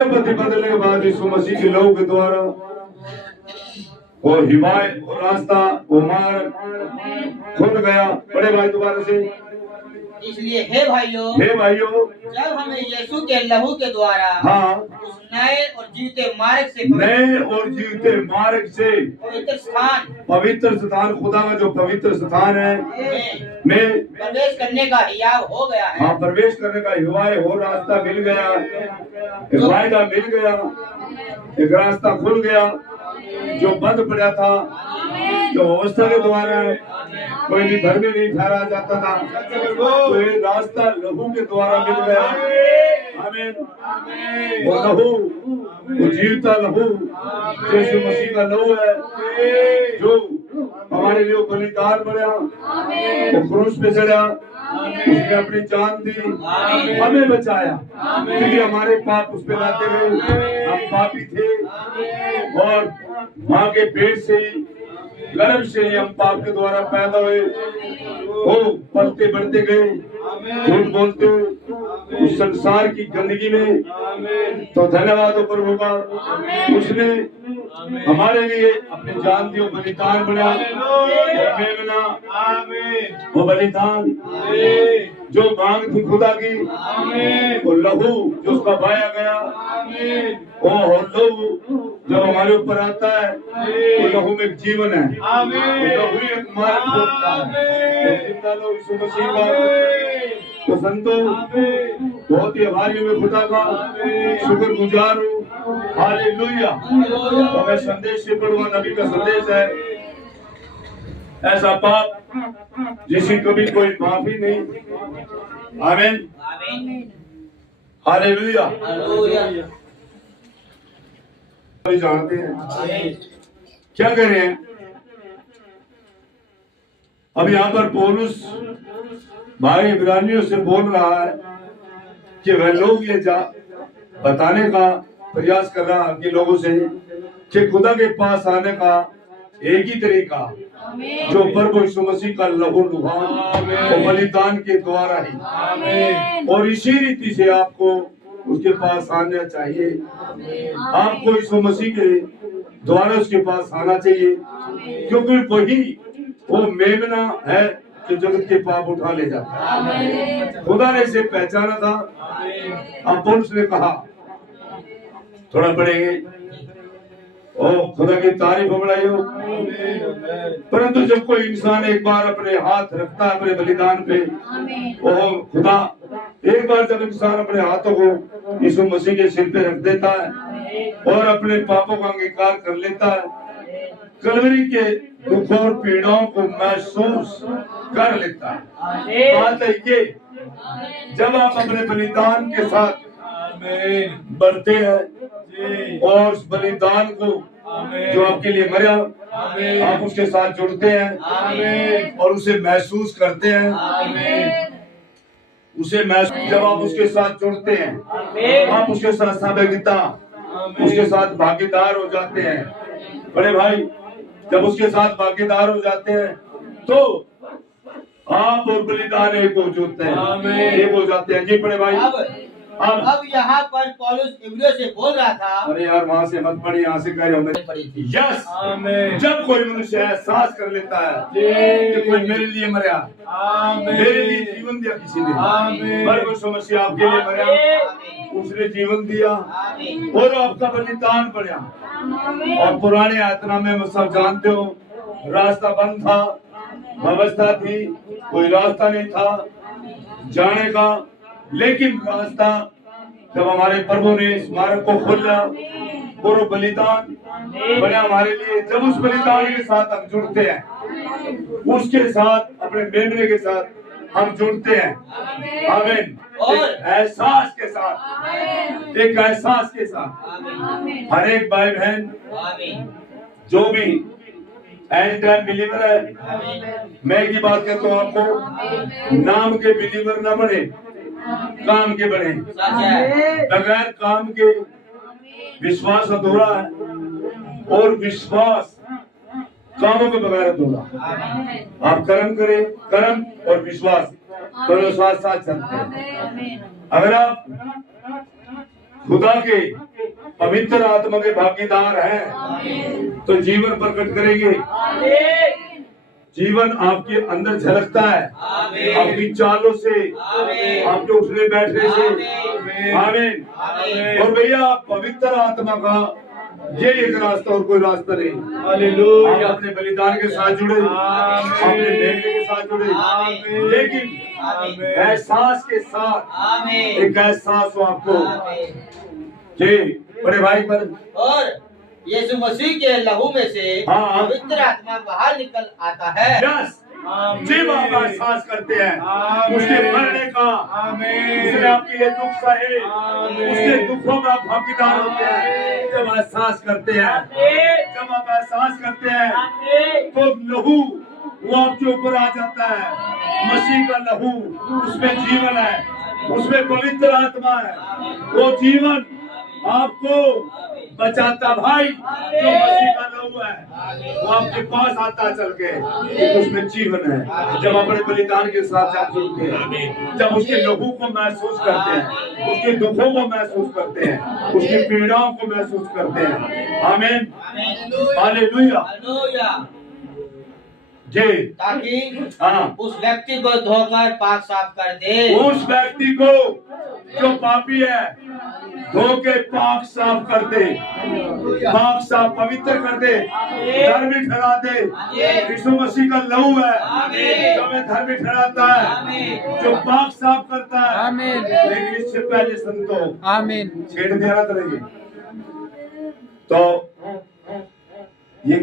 पति बदलने के बाद यीशु मसीह के लहू के द्वारा वो हिमायत वो रास्ता वो मार्ग खुल गया। बड़े भाई दोबारा से, इसलिए हे भाइयों, जब हमें यीशु के लहू के द्वारा उस नए और जीते मार्ग से पवित्र स्थान खुदा का जो पवित्र स्थान है में प्रवेश करने का हियाव हो गया है। हाँ, प्रवेश करने का हिवाय हो रास्ता मिल गया, वायदा मिल गया, एक रास्ता खुल गया जो बंद पड़ा था, जो अवस्था के द्वारा कोई भी घर में नहीं ठहरा जाता था, तो ये रास्ता लहू के द्वारा मिल गया। आमीन। वो लहू, वो जीवता लहू जैसे मसीह का लहू है, जो हमारे लिए बलिदान बना, वो क्रूस पे चढ़ा, उसने अपनी जान दी, हमें बचाया, क्योंकि हमारे पाप उस पे लाते गए, हम पापी थे और माँ के पेट से ही गर्भ से ही हम पाप के द्वारा पैदा हुए, वो पलते बढ़ते गए, झूठ बोलते उस संसार की गंदगी में। तो धन्यवाद हो प्रभु का, उसने हमारे लिए अपनी जान दी, बलिदान बना, वो बलिदान जो मांग थी खुदा की, वो लहू जो उसका बहाया गया, वो लहू जो हमारे ऊपर आता है, वो लहू में जीवन है, लहू एक मार्ग खोलता है। तो संतो बहुत ही आभारी हूँ, खुदा का शुक्रगुजार हूँ। हालेलुया। तो मैं संदेश से पढ़ूंगा, नबी का संदेश है, ऐसा पाप जिसकी कभी कोई माफी नहीं। आमीन। हालेलुया। जानते हैं क्या कर रहे हैं अब यहाँ पर पौलुस भाई इब्रानियों से बोल रहा है कि वह लोग ये बताने का प्रयास कर रहा है कि लोगों से कि खुदा के पास आने का एक ही तरीका जो प्रभु यीशु मसीह का लहू लुहान और बलिदान के द्वारा ही, और इसी रीति से आपको उसके पास आना चाहिए। आपको यीशु मसीह के द्वारा उसके पास आना चाहिए, क्योंकि वही वो मेमना है जो जगत के पाप उठा ले जाता है। खुदा ने इसे पहचाना था। अब पौलुस ने कहा, थोड़ा पढ़ेंगे, ओ खुदा की तारीफ बढ़ाई हो। परंतु जब कोई इंसान एक बार अपने हाथ रखता है अपने बलिदान पे, ओ खुदा एक बार जब इंसान अपने हाथों को यीशु मसीह के सिर पे रख देता है और अपने पापों का अंगीकार कर लेता है, कलवरी के दुख और पीड़ाओं को महसूस कर लेता है। बात है ये, जब आप अपने बलिदान के साथ बढ़ते हैं और उस बलिदान को जो आपके लिए मरा, आप उसके साथ जुड़ते हैं और उसे महसूस करते हैं, जब आप उसके साथ जुड़ते हैं, आप उसके साथ सहभागिता, उसके साथ भागीदार हो जाते हैं। बड़े भाई, जब उसके साथ भागीदार हो जाते हैं तो आप और बलिदान एक हो जाते हैं, एक हो जाते हैं। जी बड़े भाई, अब यहाँ पर पौलुस इब्रियों से बोल रहा था। अरे यार वहाँ से मत पढ़ी, यहाँ से कह यस। जब कोई मनुष्य एहसास कर लेता है कि कोई मेरे लिए मरा, मेरे लिए जीवन दिया किसी ने, पर समस्या आपके लिए मरा, उसने जीवन दिया और आपका बलिदान बढ़ा। और पुराने आयतनामे में सब जानते हो, रास्ता बंद था, व्यवस्था थी, कोई रास्ता नहीं था जाने का, लेकिन रास्ता जब हमारे प्रभु ने इस मार्ग को खोला, पूरा बलिदान बना हमारे लिए। जब उस बलिदान के साथ हम जुड़ते हैं, उसके साथ अपने मेमने के साथ हम जुड़ते हैं, आमीन, एक एहसास के साथ, एक एहसास के साथ। हर एक भाई बहन जो भी एंड टाइम बिलीवर है, मैं एक ही बात कहता हूँ आपको, नाम के बिलीवर ना बने, काम के बने। बगैर काम के विश्वास अधूरा है और विश्वास कामों के बगैर अधूरा। आप कर्म करें, कर्म और विश्वास दोनों साथ साथ चलते हैं। अगर आप खुदा के पवित्र आत्मा के भागीदार हैं तो जीवन प्रकट करेंगे। जीवन आपके अंदर झलकता है आपकी चालों से, आपके उठने बैठने से। आमीन। और भैया पवित्र आत्मा का ये एक रास्ता और कोई रास्ता नहीं। हालेलुया। आप अपने बलिदान के साथ जुड़े, अपने बेटे के साथ जुड़े, लेकिन एहसास के साथ एक एहसास हो आपको कि बड़े भाई पर और यीशु मसीह के लहू में से हाँ। पवित्र आत्मा बाहर निकल आता है। यस, जब आप एहसास करते हैं उसके मरने का, उसने आपके लिए दुख सहे, उसके दुखों में आप भागीदार होते हैं। जब एहसास करते हैं, जब आप एहसास करते हैं तो लहू वो आपके ऊपर आ जाता है। मसीह का लहू, उसमें जीवन है, उसमें पवित्र आत्मा है। वो जीवन आपको बचाता भाई। जो मसीह का लहू है वो आपके पास आता चल के, उसमें जीवन है। जब अपने बलिदान के साथ आप जुड़ते हैं, जब उसके लहू को महसूस करते हैं, उसके दुखों को महसूस करते हैं, उसकी पीड़ाओं को महसूस करते हैं। आमीन। हालेलुया। जी। ताकि हाँ, उस व्यक्ति को धोकर पाक साफ कर दे। उस व्यक्ति को जो पापी है धो के पाक साफ कर दे, पाक साफ पवित्र कर दे, धर्मी ठहरा दे। यीशु मसीह का लहू है जो हमें धर्मी ठहराता है, जो पाक साफ करता है। लेकिन इससे पहले संतों छेड़ दे रहा था तो ये